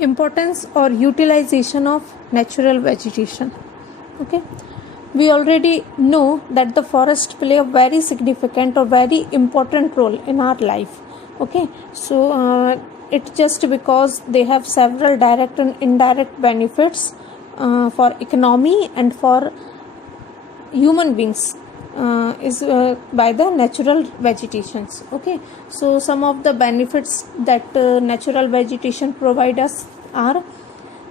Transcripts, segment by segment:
Importance or utilization of natural vegetation. Okay, we already know that the forest play a very significant or very important role in our life. Okay, so it just because they have several direct and indirect benefits for economy and for human beings is by the natural vegetations. Okay, so some of the benefits that natural vegetation provide us are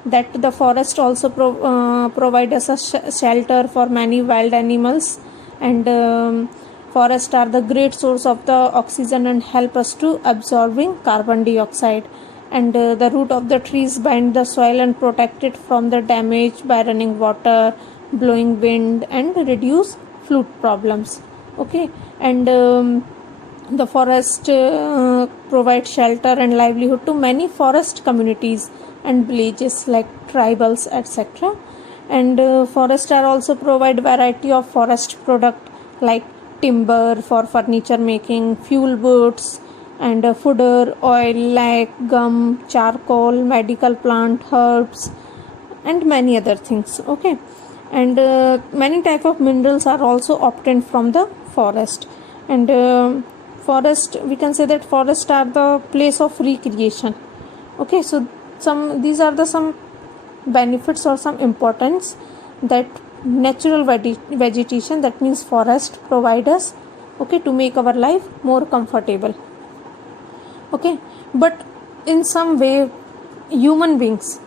that the forest also provide us a shelter for many wild animals, and forests are the great source of the oxygen and help us to absorbing carbon dioxide, and the root of the trees bind the soil and protect it from the damage by running water, blowing wind, and reduce flood problems. Okay, and the forest provides shelter and livelihood to many forest communities and villages like tribals, etc. And forests are also provide variety of forest product like timber for furniture making, fuel woods, and fodder, oil like gum, charcoal, medical plant, herbs, and many other things. Okay, and many type of minerals are also obtained from the forest, and forest, we can say that forests are the place of recreation. Okay, so these are the some benefits or some importance that natural vegetation, that means forest, provide us, okay, to make our life more comfortable. Okay, but in some way human beings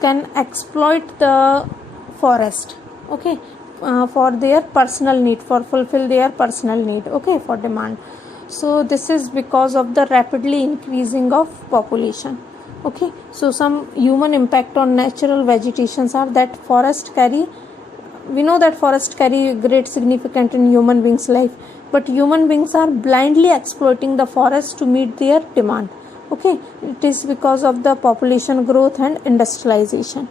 can exploit the forest, okay, for their personal need, for fulfill their personal need, okay, for demand. So this is because of the rapidly increasing of population. Okay, so some human impact on natural vegetations are that we know that forest carry great significance in human beings life, but human beings are blindly exploiting the forest to meet their demand. Okay, it is because of the population growth and industrialization.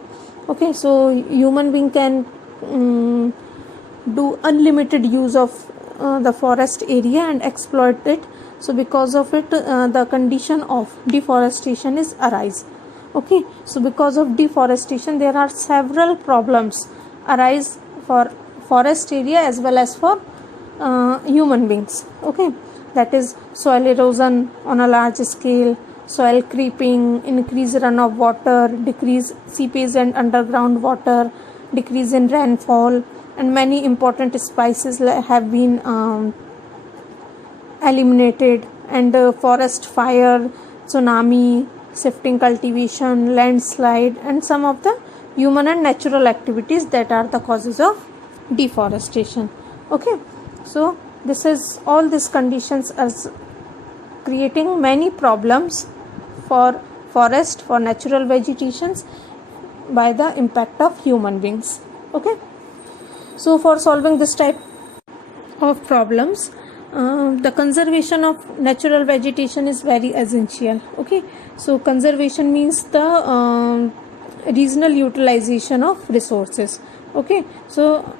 Okay, so human being can do unlimited use of the forest area and exploit it. So because of it the condition of deforestation is arise. Okay, so because of deforestation there are several problems arise for forest area as well as for human beings. Okay, that is soil erosion on a large scale, soil creeping, increase run of water, decrease seepage and underground water, decrease in rainfall, and many important species have been eliminated, and forest fire, tsunami, shifting cultivation, landslide, and some of the human and natural activities that are the causes of deforestation. Okay, so this is all these conditions as creating many problems for forest, for natural vegetations by the impact of human beings. Okay, so for solving this type of problems the conservation of natural vegetation is very essential. Okay, so conservation means the reasonable utilization of resources. Okay, so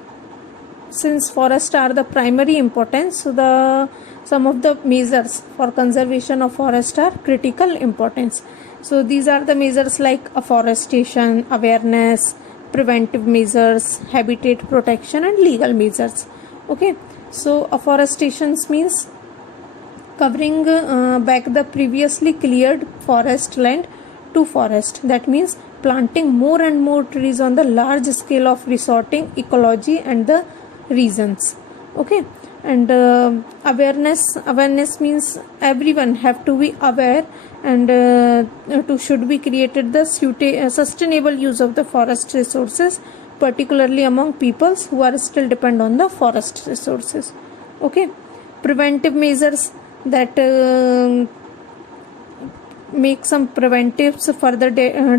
since forests are the primary importance, so the some of the measures for conservation of forest are critical importance. So these are the measures like afforestation, awareness, preventive measures, habitat protection, and legal measures. Okay, so afforestation means covering back the previously cleared forest land to forest. That means planting more and more trees on the large scale of resorting ecology and the reasons. Okay, and awareness means everyone have to be aware, and to should be created the sustainable use of the forest resources, particularly among peoples who are still depend on the forest resources. Okay, preventive measures that make some preventives for the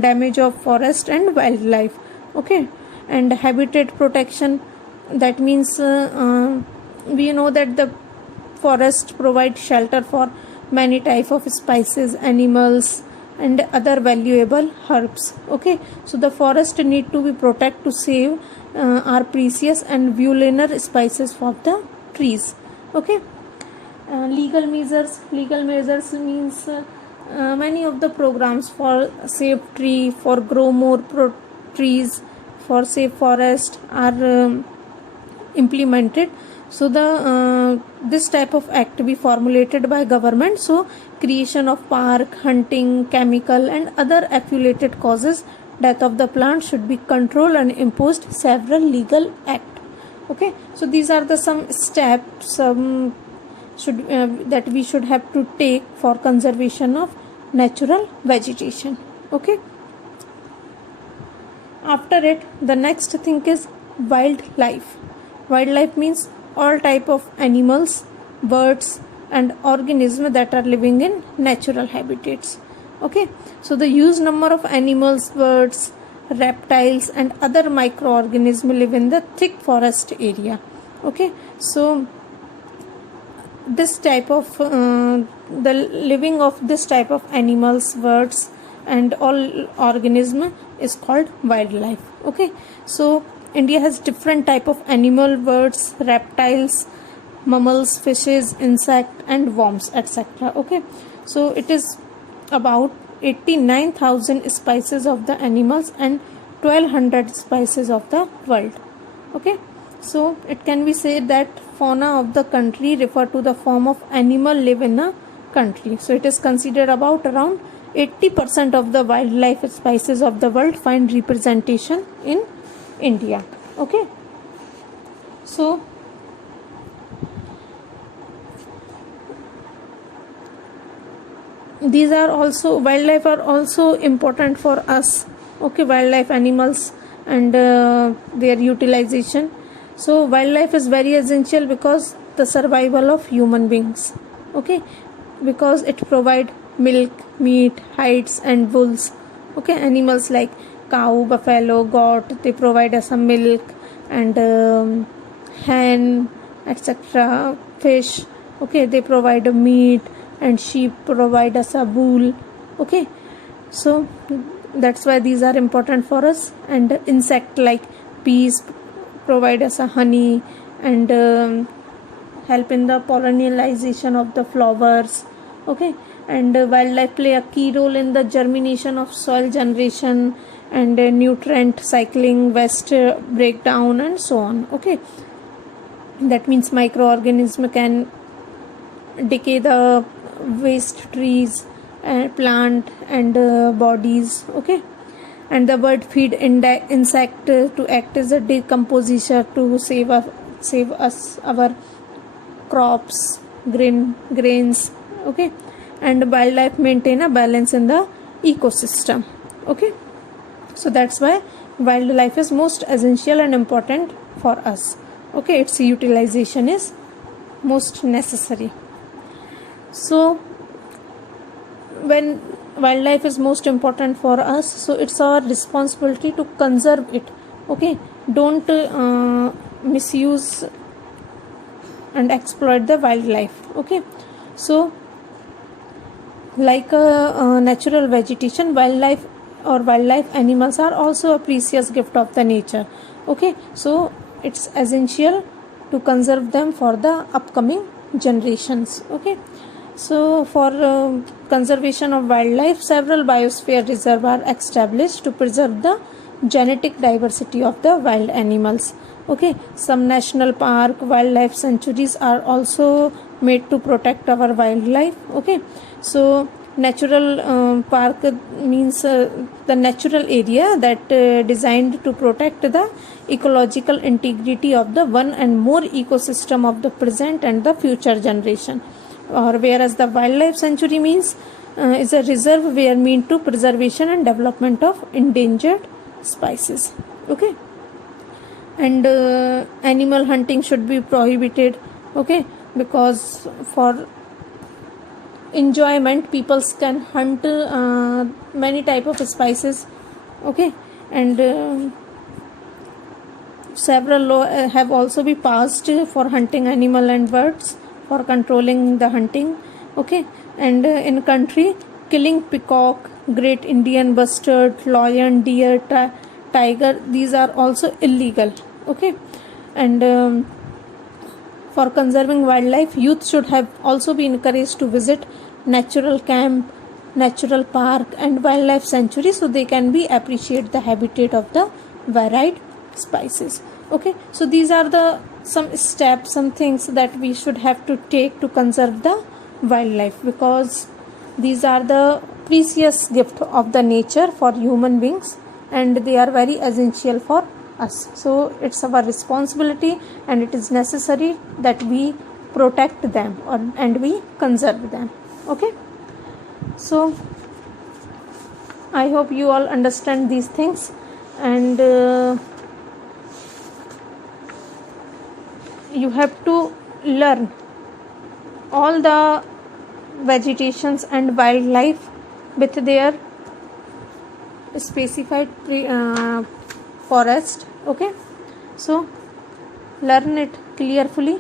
damage of forest and wildlife. Okay, and habitat protection, that means we know that the forest provide shelter for many type of species, animals, and other valuable herbs. Okay, so the forest need to be protected to save our precious and vulnerable species for the trees. Okay, legal measures means many of the programs for save tree, for grow more trees, for save forest are implemented. So the this type of act be formulated by government. So creation of park, hunting, chemical and other affiliated causes death of the plant should be controlled and imposed several legal act. Okay, so these are the some steps should that we should have to take for conservation of natural vegetation. Okay, after it the next thing is wildlife. Wildlife means all type of animals, birds and organisms that are living in natural habitats. Okay, so the huge number of animals, birds, reptiles and other microorganisms live in the thick forest area. Okay, so this type of the living of this type of animals, birds and all organism is called wildlife. Okay, so India has different type of animal, birds, reptiles, mammals, fishes, insect and worms, etc. Okay, so it is about 89,000 species of the animals and 1200 species of the world. Okay, so it can be said that fauna of the country refer to the form of animal live in a country. So it is considered about around 80% of the wildlife species of the world find representation in India. Okay, so these are also wildlife are also important for us. Okay, wildlife animals and their utilization. So wildlife is very essential because the survival of human beings. Okay, because it provide milk, meat, hides and wools. Okay, animals like cow, buffalo, goat, they provide us some milk and hen, etc. Fish, okay, they provide a meat and sheep provide us a wool. Okay, so that's why these are important for us. And insect like bees provide us a honey and help in the pollination of the flowers. Okay, and wildlife play a key role in the germination of soil generation and nutrient cycling, waste breakdown and so on. Okay, that means microorganism can decay the waste trees and plant and bodies. Okay, and the bird feed insect to act as a decomposer to save us our crops, grains. Okay, and wildlife maintain a balance in the ecosystem. Okay, so that's why wildlife is most essential and important for us. Okay, its utilization is most necessary. So when wildlife is most important for us, so it's our responsibility to conserve it. Okay, don't misuse and exploit the wildlife. Okay, so like natural vegetation, wildlife or wildlife animals are also a precious gift of the nature. Okay, so it's essential to conserve them for the upcoming generations. Okay, so for conservation of wildlife, several biosphere reserves are established to preserve the genetic diversity of the wild animals. Okay, some national park, wildlife sanctuaries are also made to protect our wildlife. Okay, so natural park means the natural area that designed to protect the ecological integrity of the one and more ecosystem of the present and the future generation. Or whereas the wildlife sanctuary means is a reserve where mean to preservation and development of endangered species. Okay, and animal hunting should be prohibited. Okay, because for enjoyment people can hunt many type of species. Okay, and several law have also been passed for hunting animal and birds, for controlling the hunting. Okay, and in country killing peacock, great Indian bustard, lion, deer, tiger, these are also illegal. Okay, and for conserving wildlife, youth should have also been encouraged to visit natural camp natural park and wildlife sanctuary, so they can be appreciate the habitat of the varied species. Okay, so these are the some steps, some things that we should have to take to conserve the wildlife, because these are the precious gift of the nature for human beings, and they are very essential for us. So it's our responsibility and it is necessary that we protect them and we conserve them. Okay, so I hope you all understand these things, and you have to learn all the vegetations and wildlife with their specified forest. Okay, so learn it carefully.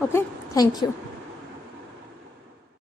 Okay, thank you.